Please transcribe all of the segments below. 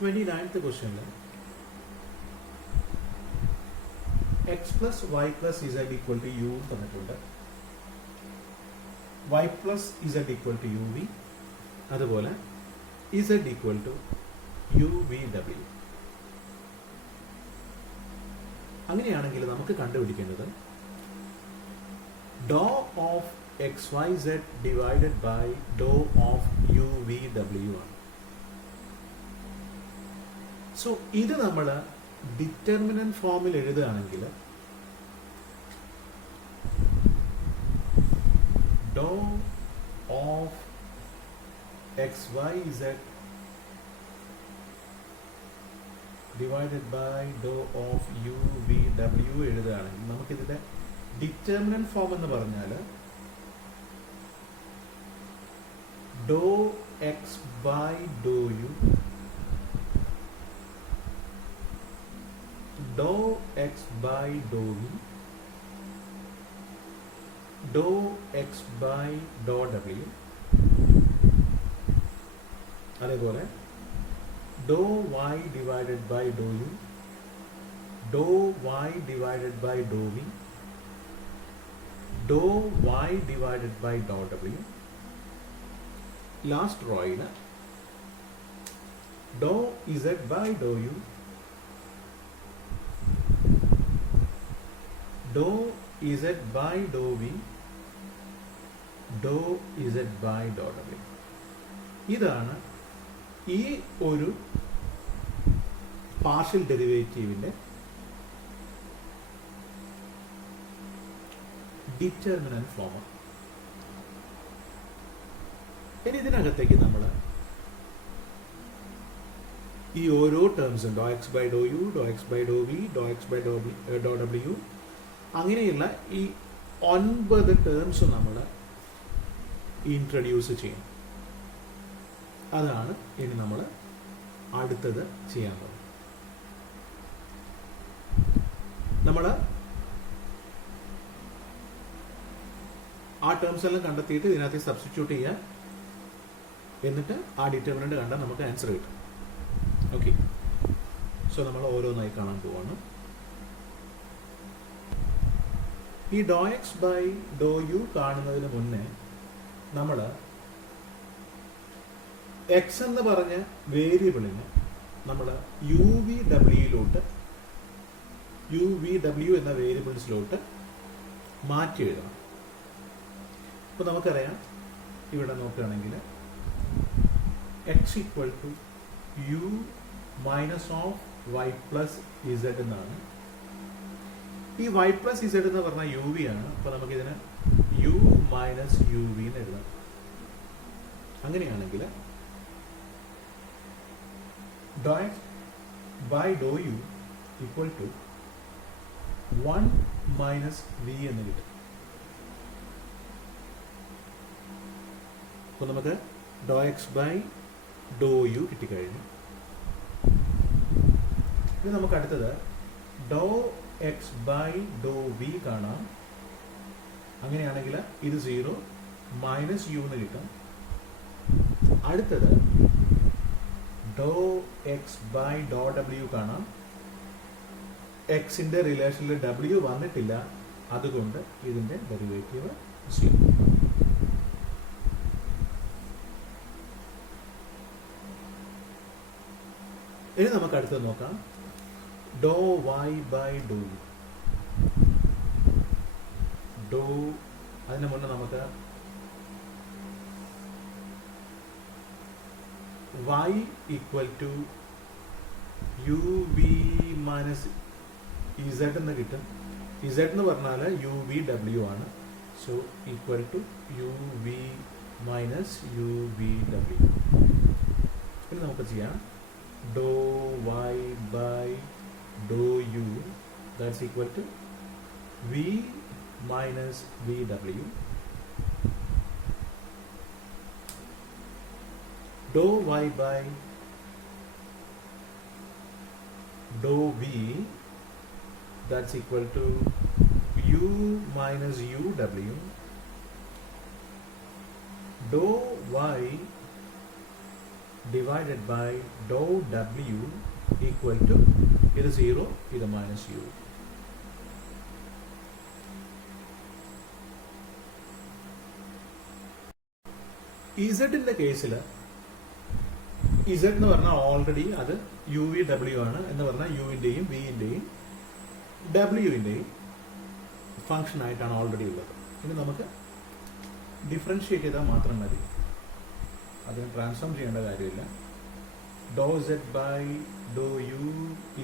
29th question x plus y plus z equal to u തന്നിട്ടുണ്ട്. y plus z equal to uv, അതുപോലെ z equal to uvw. അങ്ങനെയാണെങ്കിൽ നമുക്ക് കണ്ടുപിടിക്കേണ്ടത് dou of x y zed divided by dou of u v ഡബ്ല്യു ആണ്. So ഇത് നമ്മൾ determinant ഫോമിൽ എഴുതുകയാണെങ്കിൽ dou of x y zed divided by dou of u v ഡബ്ല്യു എഴുതുകയാണെങ്കിൽ നമുക്കിതിന്റെ ഡിറ്റർമിനന്റ് ഫോം എന്ന് പറഞ്ഞാൽ dou x by Dr u, dou x by Dr v, dou x by ഡോ ഡബ്ല്യു, അതേപോലെ dou y divided by dou u, dou y divided by dou v, Dr y divided by dou w. Last റോയിന് dou z by dou u, dou z by dou v, dou z by dou w. ഇതാണ് ഈ ഒരു partial ഡെറിവേറ്റീവിന്റെ determinant form. ഇനി ഇതിനകത്തേക്ക് നമ്മൾ ഈ ഓരോ ടേംസും dou x by Dr u, dou x by Dr v, dou x by ഡോ ഡബ്ല്യു, അങ്ങനെയുള്ള ഈ 9 ടേംസും നമ്മൾ ഇൻട്രൊഡ്യൂസ് ചെയ്യും. അതാണ് ഇനി നമ്മൾ അടുത്തത് ചെയ്യാൻ പോകുന്നത്. നമ്മൾ ആ ടേംസ് എല്ലാം കണ്ടെത്തിയിട്ട് ഇതിനകത്ത് സബ്സ്റ്റിറ്റ്യൂട്ട് ചെയ്യാൻ, എന്നിട്ട് ആ ഡിറ്റർമിനന്റ് കണ്ടാൽ നമുക്ക് ആൻസർ കിട്ടും. ഓക്കെ, സോ നമ്മൾ ഓരോന്നായി കാണാൻ പോവാണ്. ഈ dou x by Dr u കാണുന്നതിന് മുന്നേ നമ്മൾ എക്സ് എന്ന് പറഞ്ഞ വേരിയബിളിന് നമ്മൾ യു വി ഡബ്ല്യൂയിലോട്ട്, യു വി ഡബ്ല്യു എന്ന വേരിയബിൾസിലോട്ട് മാറ്റി എഴുതണം. അപ്പോൾ നമുക്കറിയാം, ഇവിടെ നോക്കുകയാണെങ്കിൽ x equal to u minus of y plus zed എന്നാണ്. ഈ വൈ പ്ലസ് ഇസഡ് എന്ന് പറഞ്ഞാൽ യു വി ആണ്. അപ്പോൾ നമുക്കിതിന് യു മൈനസ് യു വി എന്ന് എഴുതാം. അങ്ങനെയാണെങ്കിൽ dou x by Dr U equal to 1 minus v എന്ന് കിട്ടും. അപ്പോൾ നമുക്ക് dou x by Dr u കിട്ടിക്കഴിഞ്ഞു. ഇനി നമുക്ക് അടുത്തത് dou x by Dr v കാണാം. അങ്ങനെയാണെങ്കിൽ ഇത് 0 മൈനസ് യു എന്ന് കിട്ടും. അടുത്തത് ഡോ എക്സ് ബൈ ഡോ ഡബ്ല്യു കാണാം. എക്സിന്റെ റിലേഷനിൽ ഡബ്ല്യു വന്നിട്ടില്ല, അതുകൊണ്ട് ഇതിന്റെ ഡെറിവേറ്റീവ് 0. ഇനി നമുക്ക് അടുത്തത് നോക്കാം. Dou y by Dr u. Dou, അതിന് മുന്നേ നമുക്ക് y equal to u v minus zed എന്ന് കിട്ടും. ഇസഡ് എന്ന് പറഞ്ഞാൽ യു വി ഡബ്ല്യു ആണ്. So equal to u v minus u v ഡബ്ല്യു. ഇനി നമുക്ക് ചെയ്യാം dou y by Dr u, that's equal to v minus v ഡബ്ല്യു. Dou y by Dr v, that's equal to u minus uw. Dou y divided by Dr W equal to ഇത് 0 ഇത് minus U. ഇസഡിന്റെ കേസിൽ Z എന്ന് പറഞ്ഞാൽ already അത് U v ഡബ്ല്യു ആണ് എന്ന് പറഞ്ഞാൽ യുവിന്റെയും വിന്റെയും ഡബ്ല്യുവിന്റെയും ഫംഗ്ഷൻ ആയിട്ടാണ് ഓൾറെഡി ഉള്ളത്. ഇനി നമുക്ക് ഡിഫറൻഷിയേറ്റ് ചെയ്താൽ മാത്രം മതി, അതിന് ട്രാൻസ്ഫോം ചെയ്യേണ്ട കാര്യമില്ല. Do zed by Dr U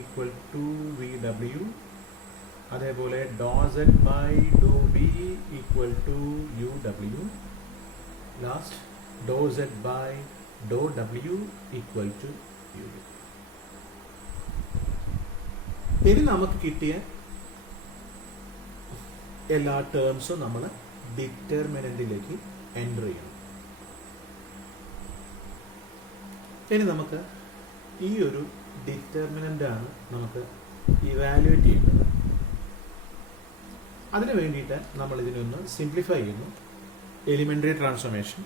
equal to V W, അതേപോലെ do zed by Dr V equal to U W, last do zed by Dr W equal to U. ഇനി നമുക്ക് കിട്ടിയ എല്ലാ ടേംസും നമ്മൾ ഡിറ്റർമിനന്റിലേക്ക് എൻ്റർ ചെയ്യണം. ഇനി നമുക്ക് ഈ ഒരു ഡിറ്റർമിനന്റ് ആണ് നമുക്ക് ഇവാലുവേറ്റ് ചെയ്യേണ്ടത്. അതിനു വേണ്ടിയിട്ട് നമ്മൾ ഇതിനൊന്ന് സിംപ്ലിഫൈ ചെയ്യുന്നു. Elementary transformation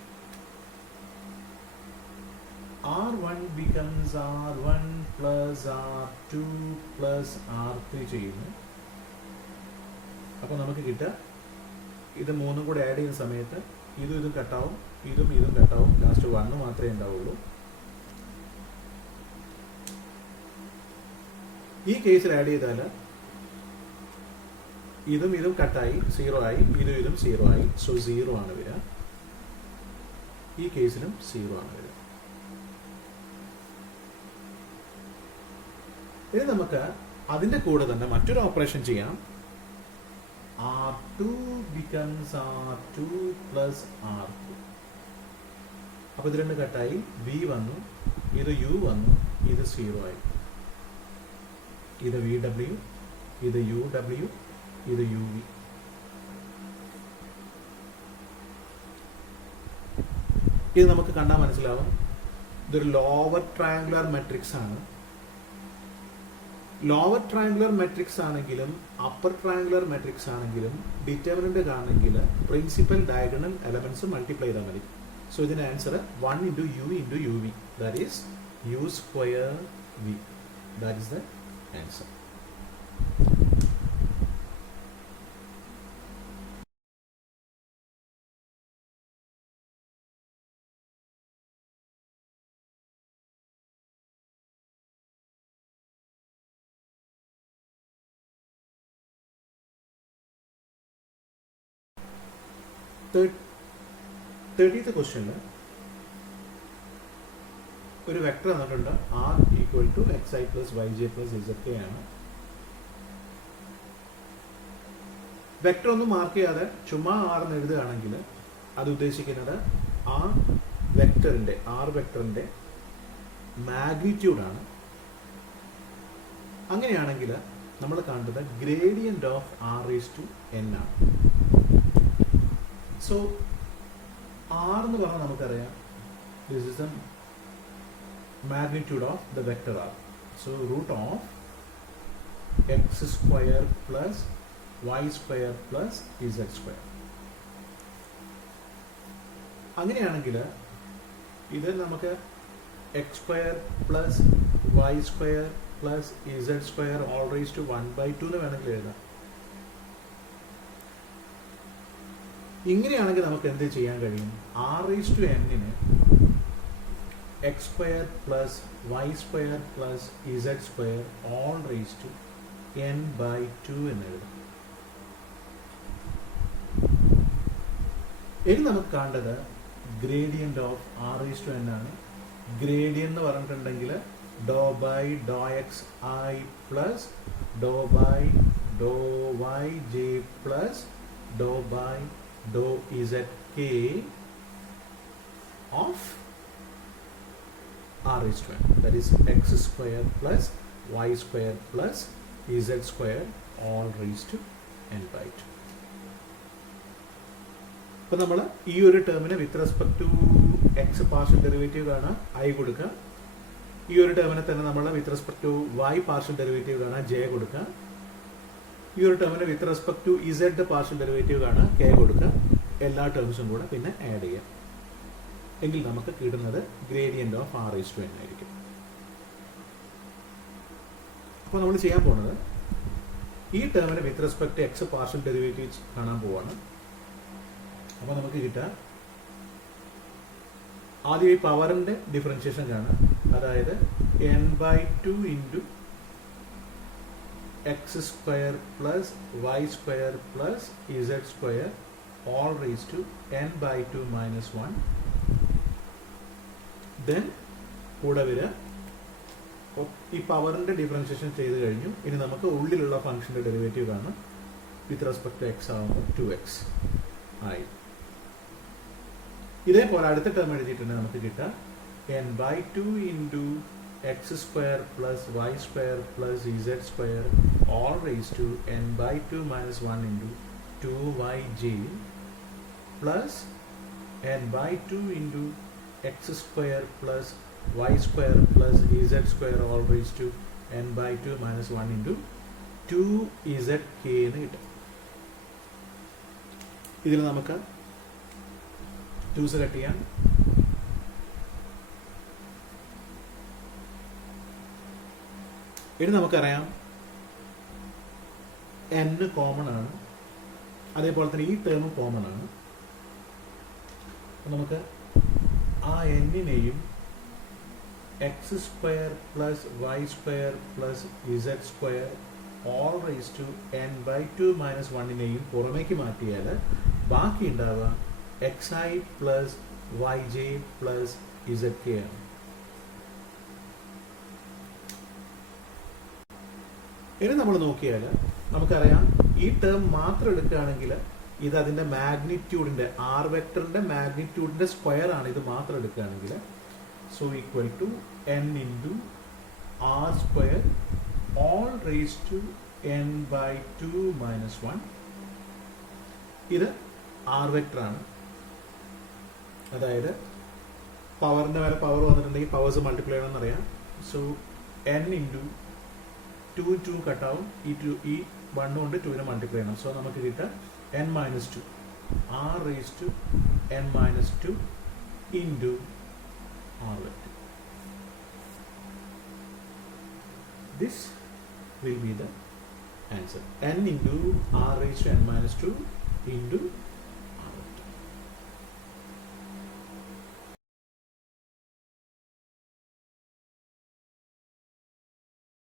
R1 becomes R1 plus R2 plus R3 ചെയ്യുന്നു. അപ്പോൾ നമുക്ക് കിട്ടുക ഇത് മൂന്നും കൂടെ ആഡ് ചെയ്യുന്ന സമയത്ത് ഇതും കട്ടാവും, ഇതും കട്ടാവും, ലാസ്റ്റ് 1 മാത്രമേ ഉണ്ടാവുള്ളൂ. ഈ കേസിൽ ആഡ് ചെയ്താൽ ഇതും കട്ടായി 0 ആയി, ഇതും 0 ആയി. സോ 0 ആണ് വരിക. ഈ കേസിലും 0 ആണ് വരിക. ഇനി നമുക്ക് അതിന്റെ കൂടെ തന്നെ മറ്റൊരു ഓപ്പറേഷൻ ചെയ്യാം. R2 becomes R2 plus R3. അപ്പോൾ ഇത് 2 കട്ടായി, V വന്നു, ഇത് U വന്നു, ഇത് 0 ആയി. ഇത് VW, ഇത് UW, ഇത് UV. ഇത് നമുക്ക് കണ്ടാൽ മനസ്സിലാവും ഇതൊരു ലോവർ ട്രയാങ്കുലർ മെട്രിക്സ് ആണ്. ലോവർ ട്രയാങ്കുലർ മെട്രിക്സ് ആണെങ്കിലും അപ്പർ ട്രയാങ്കുലർ മെട്രിക്സ് ആണെങ്കിലും ഡിറ്റർമിനന്റ് ആണെങ്കിൽ പ്രിൻസിപ്പൽ ഡയഗണൽ എലമെന്റ്സ് മൾട്ടിപ്ലൈ ചെയ്താൽ മതി. സോ ഇതിന്റെ answer 1 into U into UV, that is U square V. That is the answer. Thirtieth ക്വസ്റ്റ്യനിൽ ഒരു വെക്ടർ തന്നിട്ടുണ്ട്. R equal to xi plus yj plus zk ആണ്. Vector ഒന്നും mark ചെയ്യാതെ ചുമ്മാ R എന്ന് എഴുതുകയാണെങ്കിൽ അത് ഉദ്ദേശിക്കുന്നത് ആ വെക്ടറിന്റെ മാഗ്നിറ്റ്യൂഡ് ആണ്. അങ്ങനെയാണെങ്കിൽ നമ്മൾ കാണുന്നത് ഗ്രേഡിയന്റ് ഓഫ് r⁴n ആണ്. സോ R എന്ന് പറഞ്ഞാൽ നമുക്കറിയാം this is the magnitude of the vector R. So root of x square plus y square plus z square. അങ്ങനെയാണെങ്കിൽ ഇത് നമുക്ക് x square plus y square plus z square all raised to 1/2 എന്ന് വേണമെങ്കിൽ എഴുതാം. ഇങ്ങനെയാണെങ്കിൽ നമുക്ക് എന്ത് ചെയ്യാൻ കഴിയും? r⁴n x square plus y square plus z square all raised to n/2 എന്ന് എഴുതാം. ഇനി നമുക്ക് കാണേണ്ടത് ഗ്രേഡിയന്റ് ഓഫ് r⁴n ആണ്. ഗ്രേഡിയന്റ് എന്ന് പറഞ്ഞിട്ടുണ്ടെങ്കിൽ dou by dou x i plus dou by dou y j plus dou by dou zed k of r⁴n, that is x square plus y square plus z square all raised to n/2. അപ്പോൾ നമ്മൾ ഈ ഒരു ടേമിന് with respect to x partial derivative കാണാൻ i കൊടുക്കുക. ഈ ഒരു ടേമിനെ തന്നെ നമ്മൾ with respect to y partial derivative കാണാൻ ജെ കൊടുക്കുക. ഈ ഒരു ടേമിന് with respect to z partial derivative കാണാൻ കെ കൊടുക്കുക. എല്ലാ ടേംസും കൂടെ പിന്നെ ആഡ് ചെയ്യാം. എങ്കിൽ നമുക്ക് കിട്ടുന്നത് gradient of r raise to n ആയിരിക്കും. അപ്പോൾ നമ്മൾ ചെയ്യാൻ പോകുന്നത് ഈ ടേമിന് with respect x partial derivatives കാണാൻ പോവാണ്. അപ്പോൾ നമുക്ക് കിട്ടാൻ ആദ്യം ഈ പവറിൻ്റെ ഡിഫറൻഷിയേഷൻ കാണാം. അതായത് n/2 into x square plus y square plus Z square all raise to n/2 minus 1. Then കൂടെ വരിക ഈ പവറിൻ്റെ ഡിഫറൻഷിയേഷൻ ചെയ്ത് കഴിഞ്ഞു. ഇനി നമുക്ക് ഉള്ളിലുള്ള ഫംഗ്ഷൻ്റെ ഡെറിവേറ്റീവ് ആണ്. വിത്ത് റെസ്പെക്ട് ടു എക്സ് ആകുമ്പോൾ 2x ആയി. ഇതേപോലെ അടുത്ത ടേം എഴുതിയിട്ടുണ്ടെങ്കിൽ നമുക്ക് കിട്ടാം n/2 into x square plus y square plus Z square all raise to n/2 minus 1 into 2yj plus n/2 into x square plus y square plus Z square all raise to n/2 minus 1 into 2zk എന്ന് കിട്ടും. ഇതിൽ നമുക്ക് 2s cut ചെയ്യാം. ഇനി നമുക്കറിയാം n common ആണ്, അതേപോലെ തന്നെ ഈ ടേമും കോമൺ ആണ്. നമുക്ക് ആ n-നെയും x square plus y square plus Z square all raise to n/2 minus 1-നെയും പുറമേക്ക് മാറ്റിയാൽ ബാക്കി ഉണ്ടാവുക xi plus yj plus zk ആണ്. ഇനി നമ്മൾ നോക്കിയാൽ നമുക്കറിയാം ഈ ടേം മാത്രം എടുക്കുകയാണെങ്കിൽ ഇത് അതിൻ്റെ മാഗ്നിറ്റ്യൂഡിൻ്റെ ആർ വെക്ടറിൻ്റെ മാഗ്നിറ്റ്യൂഡിൻ്റെ സ്ക്വയർ ആണ്. ഇത് മാത്രം എടുക്കുകയാണെങ്കിൽ so equal to n into r square all raise to n/2 minus 1. ഇത് ആർ വെക്ടറാണ്. അതായത് പവറിൻ്റെ മേലെ പവർ വന്നിട്ടുണ്ടെങ്കിൽ പവേഴ്സ് മൾട്ടിപ്ലൈ ചെയ്യണമെന്നറിയാം. സോ n ഇൻറ്റു 2 കട്ടാവും. ഈ 1 കൊണ്ട് 2-നെ മൾട്ടിപ്ലൈ ചെയ്യണം. സോ നമുക്ക് കിട്ടുക n-2 r raise to n-2 into r vector. This will be the answer. n into r raise to n-2 into